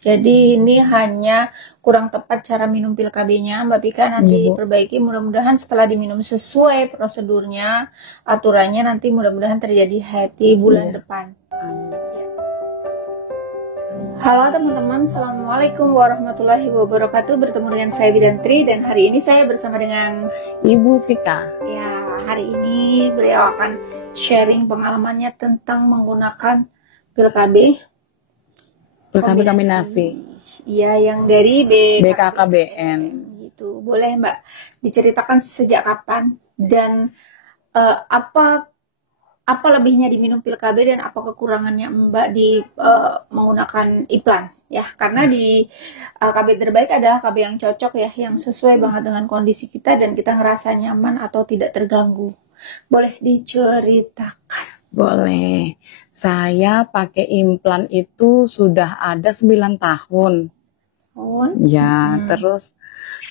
Jadi ini hanya kurang tepat cara minum pil KB-nya. Mbak Pika nanti Iya, Bu. perbaiki, mudah-mudahan setelah diminum sesuai prosedurnya, aturannya nanti mudah-mudahan terjadi haid di bulan Iya. depan. Amin. Halo teman-teman, Assalamualaikum warahmatullahi wabarakatuh. Bertemu dengan saya Bidantri dan hari ini saya bersama dengan Ibu Vika. ya, hari ini beliau akan sharing pengalamannya tentang menggunakan pil KB Kombinasi Iya, yang dari BKKBN. gitu. Boleh Mbak diceritakan sejak kapan dan apa lebihnya diminum pil KB dan apa kekurangannya Mbak di menggunakan implan ya? Karena di KB terbaik adalah KB yang cocok ya, yang sesuai banget dengan kondisi kita dan kita ngerasa nyaman atau tidak terganggu. Boleh diceritakan? Boleh. Saya pakai implan itu sudah ada 9 tahun. Ya, terus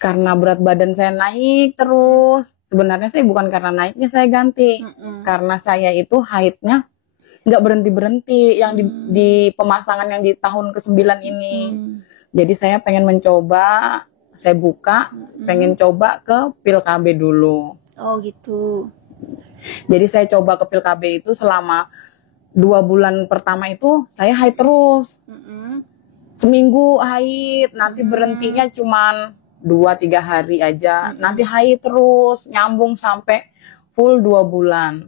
karena berat badan saya naik terus. Sebenarnya saya bukan karena naiknya saya ganti. Karena saya itu haidnya nggak berhenti-berhenti yang di pemasangan yang di tahun ke-9 ini. Jadi saya pengen mencoba, saya buka, pengen coba ke pil KB dulu. Oh gitu. Jadi saya coba ke pil KB itu selama 2 bulan pertama itu saya haid terus. Seminggu haid, nanti berhentinya cuman 2-3 hari aja. Nanti haid terus, nyambung sampai full 2 bulan.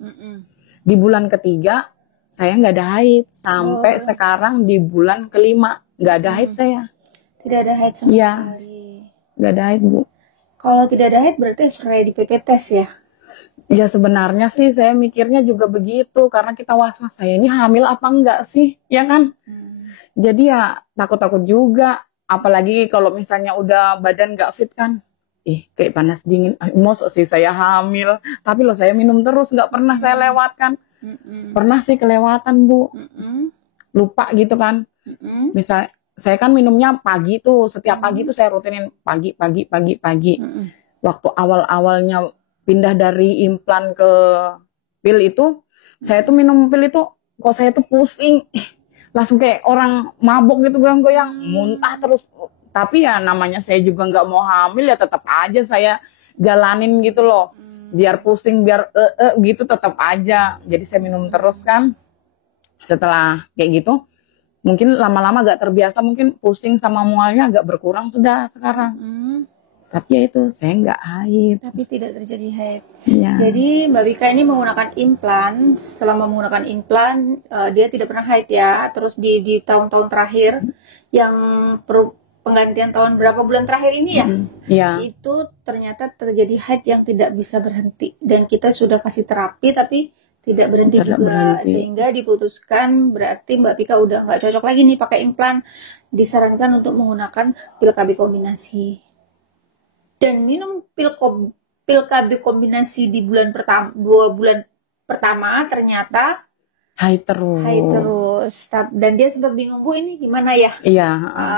Di bulan ketiga saya nggak ada haid. Sampai sekarang di bulan kelima nggak ada haid saya. Tidak ada haid sama sekali. Nggak ada haid, Bu. Kalau tidak ada haid berarti harus ready PP test ya? Ya sebenarnya sih saya mikirnya juga begitu. Karena kita was-was, saya ini hamil apa enggak sih? Ya kan? Jadi ya takut-takut juga. Apalagi kalau misalnya udah badan nggak fit kan. Kayak panas dingin. Masa sih saya hamil. Tapi loh saya minum terus. Nggak pernah saya lewatkan. Pernah sih kelewatan, Bu. Lupa gitu kan. Misal saya kan minumnya pagi tuh. Setiap pagi tuh saya rutinin pagi. Waktu awal-awalnya pindah dari implan ke pil itu, saya tuh minum pil itu, kok saya tuh pusing, langsung kayak orang mabok gitu, goyang-goyang, muntah terus. Tapi ya namanya saya juga nggak mau hamil, ya tetap aja saya jalanin gitu loh, biar pusing, biar gitu tetap aja. Jadi saya minum terus kan. Setelah kayak gitu, mungkin lama-lama agak terbiasa, mungkin pusing sama mualnya agak berkurang sudah sekarang. Tapi ya itu, saya nggak haid. Tapi tidak terjadi haid. Ya. Jadi Mbak Wika ini menggunakan implan. Selama menggunakan implan, dia tidak pernah haid ya. Terus di tahun-tahun terakhir, yang penggantian tahun berapa bulan terakhir ini ya, itu ternyata terjadi haid yang tidak bisa berhenti. Dan kita sudah kasih terapi, tapi tidak berhenti juga. Sehingga diputuskan, berarti Mbak Wika udah nggak cocok lagi nih pakai implan. Disarankan untuk menggunakan pil KB kombinasi. Dan minum pil KB kombinasi di bulan pertama, 2 bulan pertama ternyata haid terus. Dan dia sempat bingung, Bu ini gimana ya?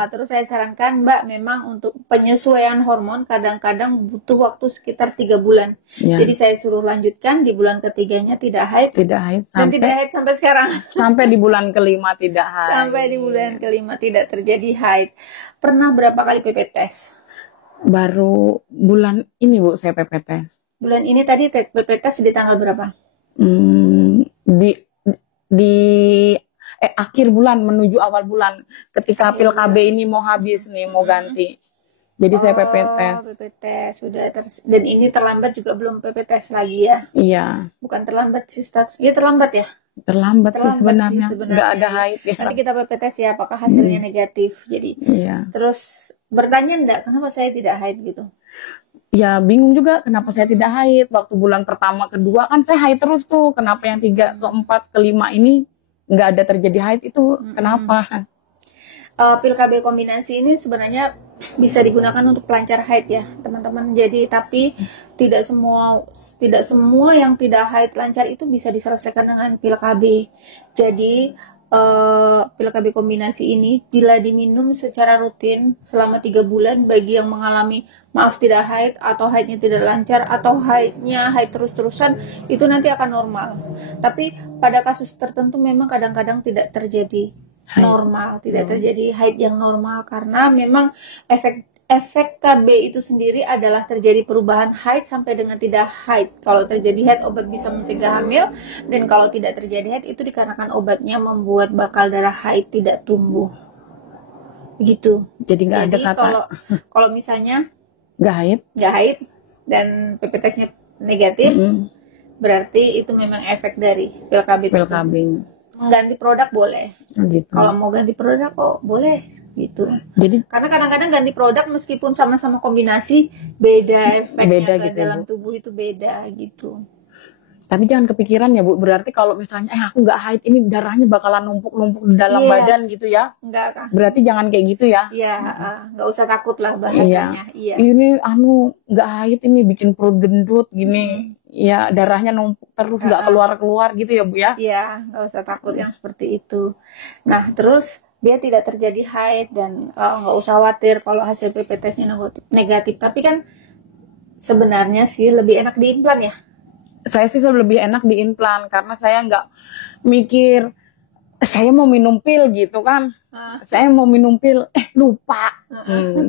Terus saya sarankan Mbak, memang untuk penyesuaian hormon kadang-kadang butuh waktu sekitar 3 bulan. Jadi saya suruh lanjutkan, di bulan ketiganya tidak haid. Dan tidak haid sampai sekarang. Sampai di bulan kelima tidak haid. Sampai di bulan kelima tidak terjadi haid. Pernah berapa kali PP test? Baru bulan ini, Bu, saya PP tes. Bulan ini tadi PP tes di tanggal berapa? Di akhir bulan menuju awal bulan, ketika pil KB ini mau habis nih, mau ganti. Jadi saya PP tes. PP tes sudah dan ini terlambat juga belum PP tes lagi ya? Iya. Bukan terlambat sih, ya terlambat ya? Terlambat sih sebenarnya. Nggak ada haid ya. Nanti kita PP tes ya, apakah hasilnya negatif. Jadi terus bertanya enggak, kenapa saya tidak haid gitu? Ya bingung juga kenapa saya tidak haid. Waktu bulan pertama, kedua kan saya haid terus tuh. Kenapa yang 3, ke-4, ke-5 ini nggak ada terjadi haid itu? Kenapa? Pil KB kombinasi ini sebenarnya bisa digunakan untuk pelancar haid ya teman-teman. Jadi tapi tidak semua yang tidak haid lancar itu bisa diselesaikan dengan pil KB. Jadi pil KB kombinasi ini bila diminum secara rutin selama 3 bulan, bagi yang mengalami tidak haid atau haidnya tidak lancar atau haidnya haid terus-terusan, itu nanti akan normal. Tapi pada kasus tertentu memang kadang-kadang tidak terjadi Haid. normal, tidak terjadi haid yang normal karena memang efek KB itu sendiri adalah terjadi perubahan haid sampai dengan tidak haid. Kalau terjadi haid, obat bisa mencegah hamil, dan kalau tidak terjadi haid itu dikarenakan obatnya membuat bakal darah haid tidak tumbuh. Gitu. Jadi nggak ada Jadi kata kalau misalnya nggak haid. nggak haid dan PPT-nya negatif, berarti itu memang efek dari pil KB Pil tersebut. KB. Mengganti produk boleh. Gitu. Kalau mau ganti produk kok boleh gitu. Jadi Karena kadang-kadang ganti produk meskipun sama-sama kombinasi, beda efeknya Beda ke gitu, dalam Bu. tubuh itu beda gitu. tapi jangan kepikiran ya Bu, berarti kalau misalnya aku nggak haid ini darahnya bakalan numpuk-numpuk di dalam Iya. badan gitu ya. Enggak kah? Berarti jangan kayak gitu ya. Iya, nggak usah takut lah bahasanya. Iya. Ini nggak haid ini bikin perut gendut gini. Ya darahnya numpuk terus nggak keluar-keluar gitu ya Bu ya. Iya, nggak usah takut yang seperti itu. Nah, terus dia tidak terjadi haid dan nggak usah khawatir kalau hasil PP testnya negatif. Tapi kan sebenarnya sih lebih enak diimplan ya. Saya sih lebih enak diimplan karena saya nggak mikir saya mau minum pil gitu kan. Saya mau minum pil, lupa.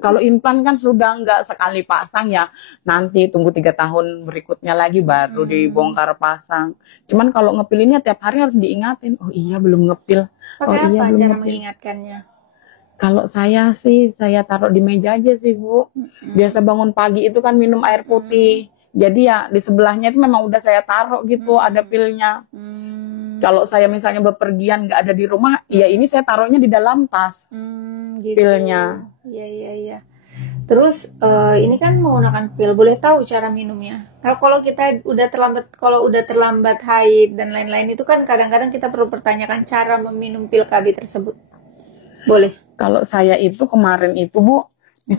Kalau implan kan sudah nggak sekali pasang ya. Nanti tunggu 3 tahun berikutnya lagi baru dibongkar pasang. Cuman kalau ngepilinnya tiap hari harus diingatin. Oh iya belum ngepil. Pakai iya apa belum cara ngepil. mengingatkannya? Kalau saya sih, saya taruh di meja aja sih Bu. Biasa bangun pagi itu kan minum air putih. Jadi ya di sebelahnya itu memang udah saya taruh gitu, ada pilnya. Kalau saya misalnya bepergian nggak ada di rumah, ya ini saya taruhnya di dalam tas Gitu. pilnya. Iya. Terus ini kan menggunakan pil, boleh tahu cara minumnya? Kalau kita udah terlambat haid dan lain-lain itu kan kadang-kadang kita perlu pertanyakan cara meminum pil KB tersebut. Boleh. Kalau saya itu kemarin itu Bu,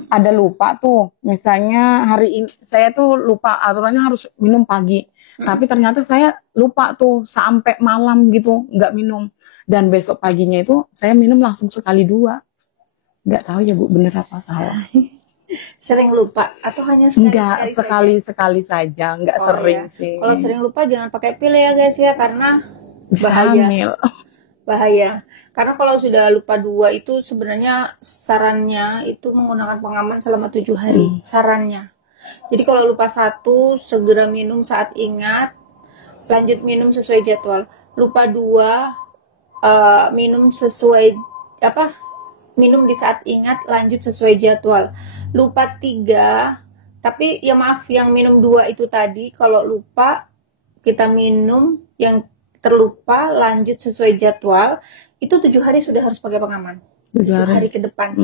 ada lupa tuh. Misalnya hari ini saya tuh lupa aturannya harus minum pagi. Tapi ternyata saya lupa tuh sampai malam gitu nggak minum. Dan besok paginya itu saya minum langsung sekali 2. Nggak tahu ya Bu bener apa salah. Sering lupa atau hanya Enggak, sekali-sekali saja? saja, enggak sering sih. Kalau sering lupa jangan pakai pil ya guys ya, karena bahaya. Bahaya. Karena kalau sudah lupa 2 itu sebenarnya sarannya itu menggunakan pengaman selama 7 hari. Sarannya. Jadi kalau lupa 1, segera minum saat ingat, lanjut minum sesuai jadwal. Lupa 2, minum sesuai minum di saat ingat, lanjut sesuai jadwal. Lupa 3, tapi ya maaf yang minum 2 itu tadi, kalau lupa kita minum yang terlupa lanjut sesuai jadwal, itu 7 hari sudah harus pakai pengaman. 7 hari ke depan.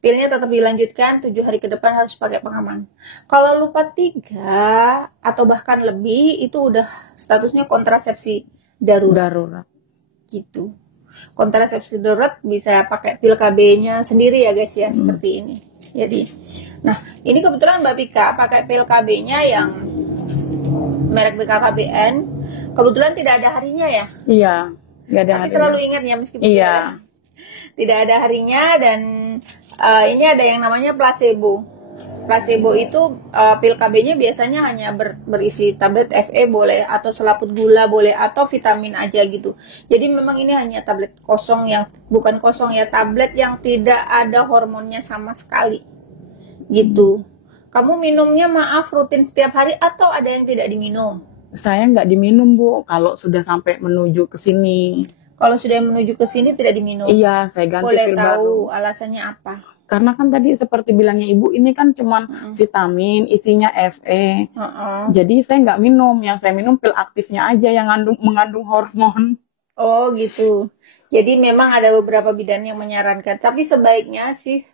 Pilnya tetap dilanjutkan, 7 hari ke depan harus pakai pengaman. Kalau lupa 3 atau bahkan lebih, itu udah statusnya kontrasepsi darurat. Gitu. Kontrasepsi darurat bisa pakai pil KB-nya sendiri ya guys ya, seperti ini. Jadi, nah ini kebetulan Mbak Pika pakai pil KB-nya yang merek BKKBN. Kebetulan tidak ada harinya ya. Iya, nggak ada. Tapi selalu ingat ya meskipun tidak ada harinya. Dan ini ada yang namanya placebo. Placebo itu pil KB-nya biasanya hanya berisi tablet Fe boleh, atau selaput gula boleh, atau vitamin aja gitu. Jadi memang ini hanya tablet kosong, yang bukan kosong ya, tablet yang tidak ada hormonnya sama sekali gitu. Kamu minumnya maaf rutin setiap hari atau ada yang tidak diminum? Saya nggak diminum Bu, kalau sudah sampai menuju ke sini. Kalau sudah menuju ke sini tidak diminum? Iya, saya ganti boleh pil tahu baru. alasannya apa? Karena kan tadi seperti bilangnya Ibu, ini kan cuman vitamin, isinya Fe. Jadi saya nggak minum, yang saya minum pil aktifnya aja yang mengandung hormon. Oh gitu. Jadi memang ada beberapa bidan yang menyarankan, tapi sebaiknya sih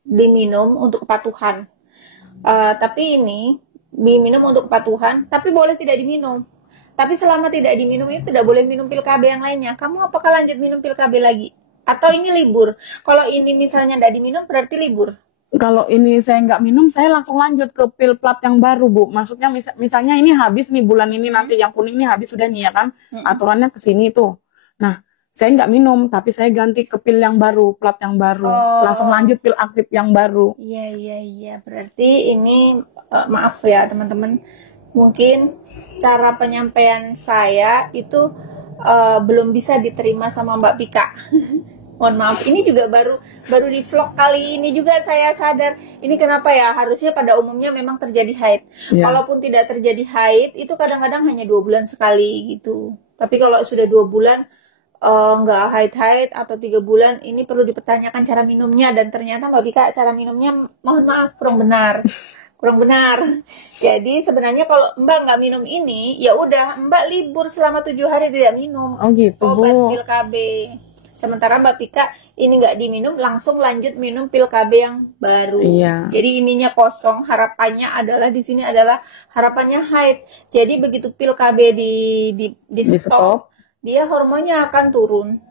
diminum untuk kepatuhan. Tapi ini diminum untuk kepatuhan, tapi boleh tidak diminum. Tapi selama tidak diminum itu tidak boleh minum pil KB yang lainnya. Kamu apakah lanjut minum pil KB lagi? Atau ini libur? Kalau ini misalnya tidak diminum berarti libur? Kalau ini saya nggak minum, saya langsung lanjut ke pil plat yang baru Bu. Maksudnya misalnya ini habis nih bulan ini, nanti yang kuning ini habis sudah nih ya kan? Aturannya ke sini tuh. Nah, saya nggak minum, tapi saya ganti ke pil yang baru, plat yang baru. Langsung lanjut pil aktif yang baru. Iya. Berarti ini maaf ya teman-teman. Mungkin cara penyampaian saya itu belum bisa diterima sama Mbak Pika. Mohon maaf, ini juga baru di vlog kali ini juga saya sadar ini kenapa ya, harusnya pada umumnya memang terjadi haid. Ya. Kalaupun tidak terjadi haid itu kadang-kadang hanya 2 bulan sekali gitu. Tapi kalau sudah 2 bulan nggak haid atau 3 bulan, ini perlu dipertanyakan cara minumnya. Dan ternyata Mbak Bika cara minumnya mohon maaf kurang benar. Jadi sebenarnya kalau Mbak nggak minum ini, ya udah Mbak libur selama 7 hari tidak minum Oh gitu, obat Bu. pil KB. Sementara Mbak Pika ini nggak diminum, langsung lanjut minum pil KB yang baru. Iya. Jadi ininya kosong. Harapannya adalah di sini adalah harapannya haid. Jadi begitu pil KB di stop, dia hormonnya akan turun,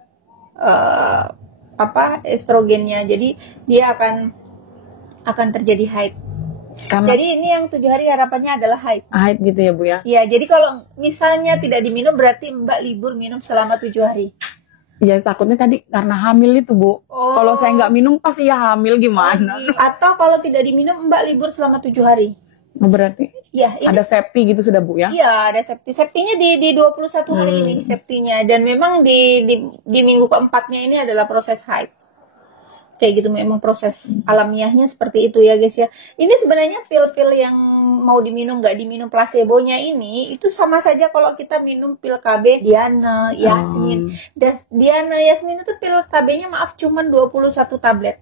estrogennya. Jadi dia akan terjadi haid. Jadi ini yang 7 hari harapannya adalah haid. Haid gitu ya Bu ya? Iya. Jadi kalau misalnya tidak diminum berarti Mbak libur minum selama 7 hari. Ya takutnya tadi karena hamil itu Bu. Kalau saya nggak minum pasti ya hamil gimana? Atau kalau tidak diminum Mbak libur selama 7 hari. Berarti ya, ini ada safety gitu sudah Bu ya? Iya, ada safety. Safety-nya di 21 hari ini safety-nya. Dan memang di minggu keempatnya ini adalah proses haid. Kayak gitu, memang proses alamiahnya seperti itu ya guys ya. Ini sebenarnya pil-pil yang mau diminum nggak diminum placebonya ini itu sama saja kalau kita minum pil KB Diana, Yasmin. Diana, Yasmin itu pil KB-nya maaf cuman 21 tablet.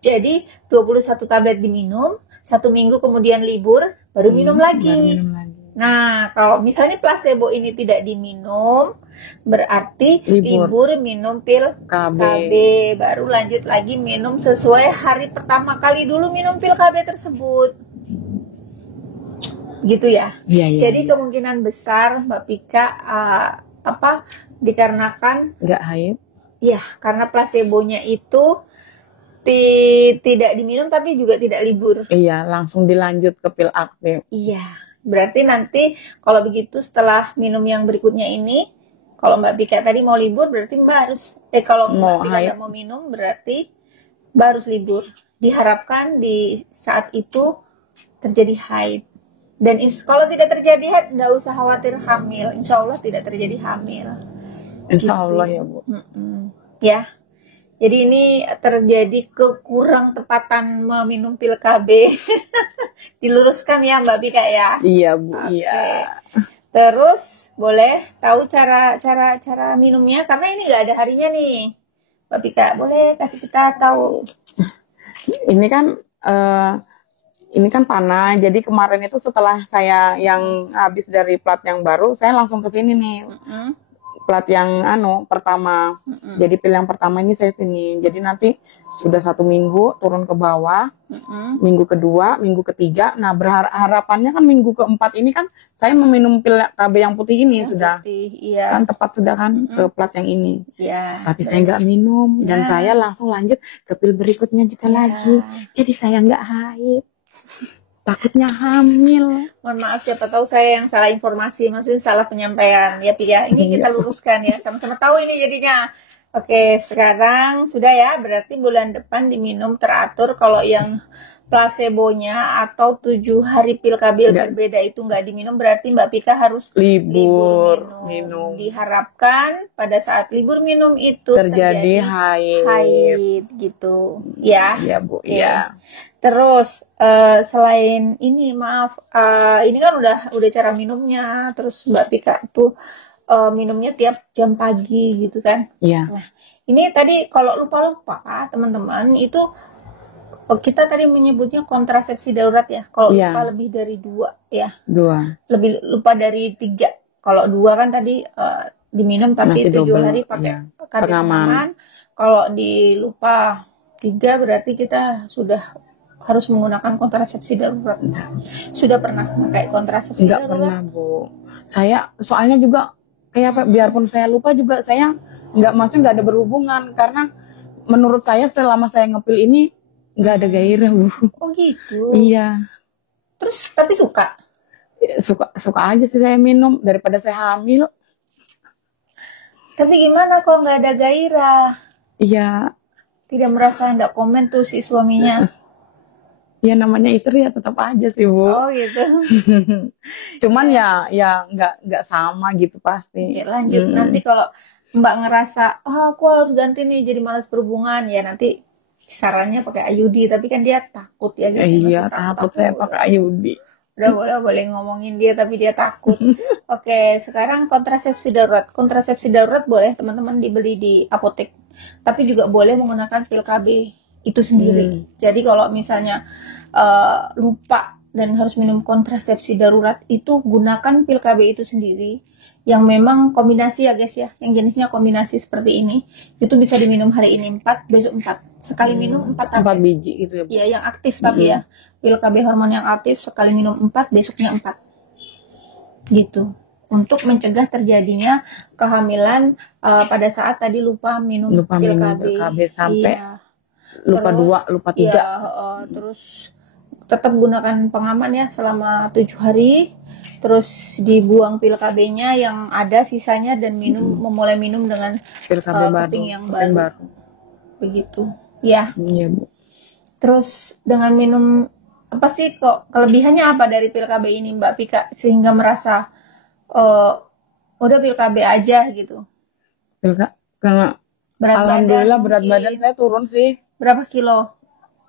Jadi 21 tablet diminum, 1 minggu kemudian libur, baru minum lagi. Nah, kalau misalnya placebo ini tidak diminum, berarti libur minum pil KB, baru lanjut lagi minum sesuai hari pertama kali dulu minum pil KB tersebut. Gitu ya. Jadi kemungkinan besar Mbak Pika dikarenakan nggak haid. Iya, karena placebonya itu tidak diminum tapi juga tidak libur. Iya, langsung dilanjut ke pil aktif. Iya. Berarti nanti kalau begitu setelah minum yang berikutnya ini, kalau Mbak Pika tadi mau libur berarti Mbak harus kalau Mbak Pika tidak mau minum berarti Mbak harus libur. Diharapkan di saat itu terjadi haid. Dan kalau tidak terjadi haid nggak usah khawatir hamil. Insya Allah tidak terjadi hamil. Insya Allah ya Bu. Ya. Jadi ini terjadi kekurang tepatan meminum pil KB. Diluruskan ya Mbak Pika ya. Iya Bu, iya. Terus boleh tahu cara minumnya karena ini nggak ada harinya nih. Mbak Pika boleh kasih kita tahu. Ini kan panah. Jadi kemarin itu setelah saya yang habis dari plat yang baru, saya langsung ke sini nih. Plat yang pertama. Jadi pil yang pertama ini saya sini. Jadi nanti sudah 1 minggu turun ke bawah. Minggu kedua, minggu ketiga. Nah, harapannya kan minggu keempat ini kan saya meminum pil KB yang putih ini sudah. Iya. Kan tepat sudah kan ke plat yang ini. Iya. Tapi saya nggak minum dan saya langsung lanjut ke pil berikutnya juga lagi. Jadi saya nggak haid. Takutnya hamil. Mohon maaf siapa tahu saya yang salah informasi, maksudnya salah penyampaian ya Pi ya. Ini kita luruskan ya, sama-sama tahu ini jadinya. Oke, sekarang sudah ya, berarti bulan depan diminum teratur. Kalau yang placebonya atau 7 hari pil KB berbeda itu nggak diminum, berarti Mbak Pika harus libur minum. Diharapkan pada saat libur minum itu terjadi haid gitu ya. Iya Bu, iya. Terus selain ini maaf, ini kan udah cara minumnya. Terus Mbak Pika tuh minumnya tiap jam pagi gitu kan. Iya. Nah, ini tadi kalau lupa teman-teman itu kita tadi menyebutnya kontrasepsi darurat ya. Kalau lupa lebih dari 2 ya. 2. Lebih lupa dari 3. Kalau 2 kan tadi diminum tapi 7 hari pakai pengaman. Kalau di lupa 3 berarti kita sudah harus menggunakan kontrasepsi darurat. Sudah pernah pakai kontrasepsi darurat? Enggak pernah Bu. Saya soalnya juga kayak biarpun saya lupa juga saya nggak ada berhubungan karena menurut saya selama saya ngepil ini nggak ada gairah Bu. Oh gitu. Iya. Terus tapi suka aja sih saya minum daripada saya hamil. Tapi gimana kalau nggak ada gairah? Iya. Tidak merasa nggak komen tuh si suaminya? Ya namanya istri ya tetap aja sih Bu. Oh gitu. Cuman ya nggak sama gitu pasti. Oke, lanjut. Nanti kalau Mbak ngerasa, aku harus ganti nih jadi malas berhubungan, ya nanti sarannya pakai IUD. Tapi kan dia takut ya guys, Iya masih takut takut. saya pakai IUD. Udah boleh ngomongin dia, tapi dia takut. Oke, sekarang kontrasepsi darurat. Kontrasepsi darurat boleh teman-teman dibeli di apotek, tapi juga boleh menggunakan pil KB itu sendiri. Jadi kalau misalnya lupa dan harus minum kontrasepsi darurat, itu gunakan pil KB itu sendiri yang memang kombinasi ya guys ya, yang jenisnya kombinasi seperti ini. Itu bisa diminum hari ini 4, besok 4. Sekali minum 4 tablet. 4 biji gitu ya Bu. Ya, yang aktif tapi ya. Pil KB hormon yang aktif, sekali minum 4, besoknya 4. Gitu. Untuk mencegah terjadinya kehamilan pada saat tadi lupa minum pil KB. Sampai lupa Terus, 2, lupa 3. Ya, terus tetap gunakan pengaman ya selama 7 hari. Terus dibuang pil KB-nya yang ada sisanya dan memulai minum dengan pil KB keping yang baru. Begitu. Ya. Iya Bu. Terus dengan minum apa sih kok kelebihannya apa dari pil KB ini Mbak Pika sehingga merasa udah pil KB aja gitu? Karena alhamdulillah berat badan saya turun sih. Berapa kilo?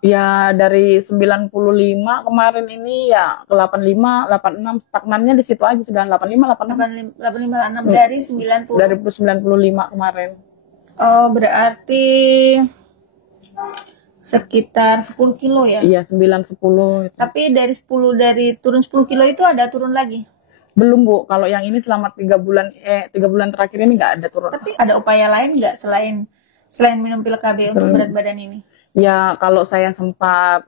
Ya dari 95 kemarin ini ya ke 85, 86, stagnannya di situ aja sudah 85, 86. 85, 86 dari 90. Dari 95 kemarin. Oh, berarti sekitar 10 kilo ya? Iya, 9 10. Tapi dari turun 10 kilo itu ada turun lagi? Belum Bu, kalau yang ini selama 3 bulan terakhir ini nggak ada turun. Tapi ada upaya lain nggak selain minum pil KB untuk berat badan ini? Ya kalau saya sempat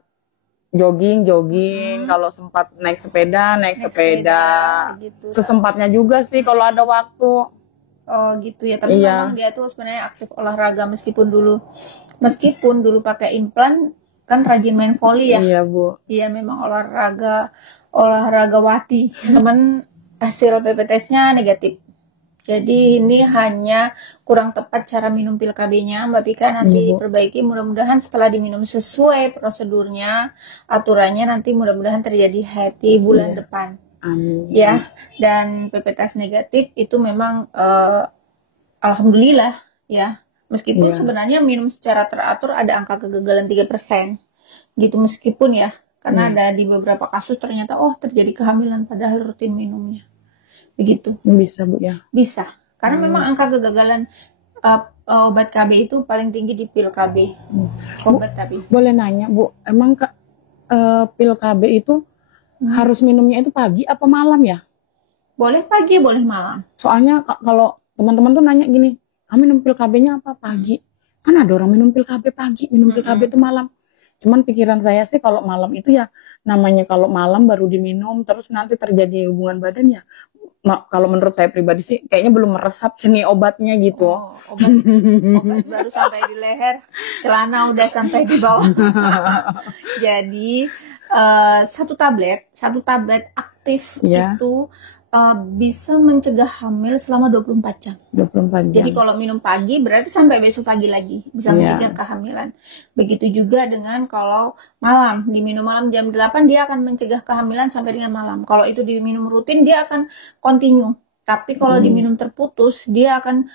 jogging, kalau sempat naik sepeda, gitu. Sesempatnya juga sih kalau ada waktu. Oh gitu ya, tapi memang dia tuh sebenarnya aktif olahraga meskipun dulu pakai implan, kan rajin main voli ya. Iya Bu. Iya memang olahragawati. Teman hasil PP testnya negatif. Jadi ini hanya kurang tepat cara minum pil KB-nya, Mbak Pika nanti diperbaiki. Mudah-mudahan setelah diminum sesuai prosedurnya, aturannya nanti mudah-mudahan terjadi head di bulan depan. Amin. Ya, dan PP test negatif itu memang alhamdulillah ya. Meskipun sebenarnya minum secara teratur ada angka kegagalan 3%. Gitu meskipun ya, karena ada di beberapa kasus ternyata terjadi kehamilan padahal rutin minumnya. Begitu. Bisa Bu ya? Bisa. Karena memang angka kegagalan obat KB itu paling tinggi di pil KB. Obat KB. Boleh nanya Bu, emang pil KB itu harus minumnya itu pagi apa malam ya? Boleh pagi, boleh malam. Soalnya kalau teman-teman tuh nanya gini, kamu minum pil KB-nya apa pagi? Kan ada orang minum pil KB pagi, minum pil KB itu malam. Cuman pikiran saya sih kalau malam itu ya namanya kalau malam baru diminum terus nanti terjadi hubungan badan ya. Kalau menurut saya pribadi sih kayaknya belum meresap seni obatnya gitu. Obat baru sampai di leher, celana udah sampai di bawah. Jadi satu tablet aktif itu bisa mencegah hamil selama 24 jam. 24 jam. Jadi kalau minum pagi berarti sampai besok pagi lagi bisa mencegah kehamilan. Begitu juga dengan kalau malam, diminum malam jam 8 dia akan mencegah kehamilan sampai dengan malam. Kalau itu diminum rutin dia akan continue. Tapi kalau diminum terputus dia akan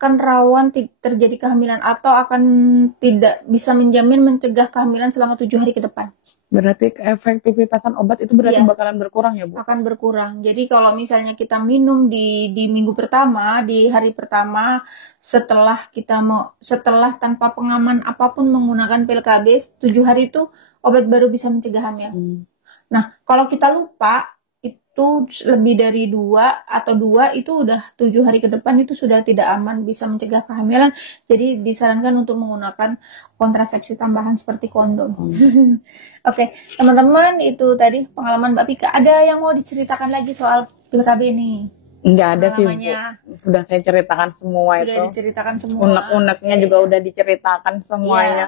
rawan terjadi kehamilan atau akan tidak bisa menjamin mencegah kehamilan selama 7 hari ke depan. Berarti efektivitasan obat itu berarti bakalan berkurang ya Bu? Akan berkurang. Jadi kalau misalnya kita minum di minggu pertama, di hari pertama, setelah tanpa pengaman apapun menggunakan pil KB, 7 hari itu obat baru bisa mencegah hamil. Nah, kalau kita lupa, itu lebih dari 2 itu udah 7 hari ke depan itu sudah tidak aman, bisa mencegah kehamilan. Jadi disarankan untuk menggunakan kontrasepsi tambahan seperti kondom. Oke, teman-teman itu tadi pengalaman Mbak Pika. Ada yang mau diceritakan lagi soal pil KB ini? Enggak ada sih Bu. Sudah saya ceritakan semua itu. Sudah diceritakan semua. Unek-uneknya juga udah diceritakan semuanya.